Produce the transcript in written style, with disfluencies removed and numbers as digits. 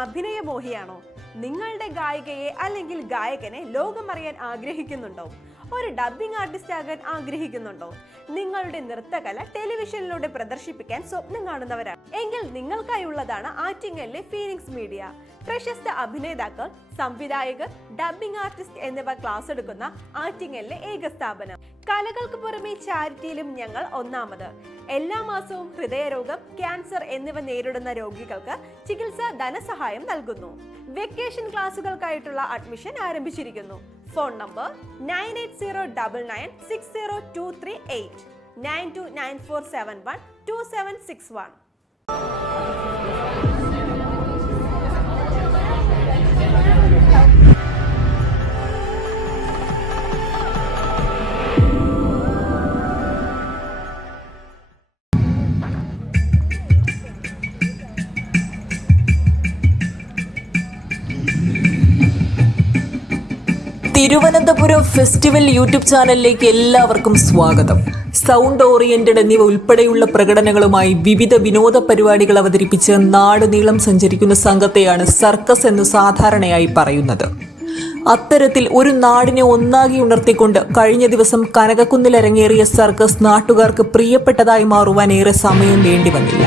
അഭിനയമോഹിയാണോ? നിങ്ങളുടെ ഗായികയെ അല്ലെങ്കിൽ ഗായകനെ ലോകമറിയാൻ ആഗ്രഹിക്കുന്നുണ്ടോ? ഒരു ഡബ്ബിംഗ് ആർട്ടിസ്റ്റ് ആകാൻ ആഗ്രഹിക്കുന്നുണ്ടോ? നിങ്ങളുടെ നൃത്തകല ടെലിവിഷനിലൂടെ പ്രദർശിപ്പിക്കാൻ സ്വപ്നം കാണുന്നവരാണ് എങ്കിൽ നിങ്ങൾക്കായുള്ളതാണ് ആറ്റിങ്ങലിലെ ഫീനിക്സ് മീഡിയ. പ്രശസ്ത അഭിനേതാക്കൾ, സംവിധായകർ, ഡബ്ബിംഗ് ആർട്ടിസ്റ്റ് എന്നിവ ക്ലാസ് എടുക്കുന്ന ആറ്റിങ്ങലിലെ ഏക സ്ഥാപനം. കലകൾക്ക് പുറമെ ചാരിറ്റിയിലും ഞങ്ങൾ ഒന്നാമത്. എല്ലാ മാസവും ഹൃദയരോഗം, ക്യാൻസർ എന്നിവ നേരിടുന്ന രോഗികൾക്ക് ചികിത്സാ ധനസഹായം നൽകുന്നു. വെക്കേഷൻ ക്ലാസുകൾക്കായിട്ടുള്ള അഡ്മിഷൻ ആരംഭിച്ചിരിക്കുന്നു. Phone number 9809960238 9294712761. Thiruvananthapuram festival YouTube ചാനലിലേക്ക് എല്ലാവർക്കും സ്വാഗതം. സൗണ്ട് ഓറിയന്റഡ് എന്നിവ ഉൾപ്പെടെയുള്ള പ്രകടനങ്ങളുമായി വിവിധ വിനോദ പരിപാടികൾ അവതരിപ്പിച്ച് നാടുനീളം സഞ്ചരിക്കുന്ന സംഘത്തെയാണ് സർക്കസ് എന്ന് സാധാരണയായി പറയുന്നത്. അത്തരത്തിൽ ഒരു നാടിനെ ഒന്നാകെ ഉണർത്തിക്കൊണ്ട് കഴിഞ്ഞ ദിവസം കനകക്കുന്നിൽ അരങ്ങേറിയ സർക്കസ് നാട്ടുകാർക്ക് പ്രിയപ്പെട്ടതായി മാറുവാൻ ഏറെ സമയം വേണ്ടി വന്നില്ല.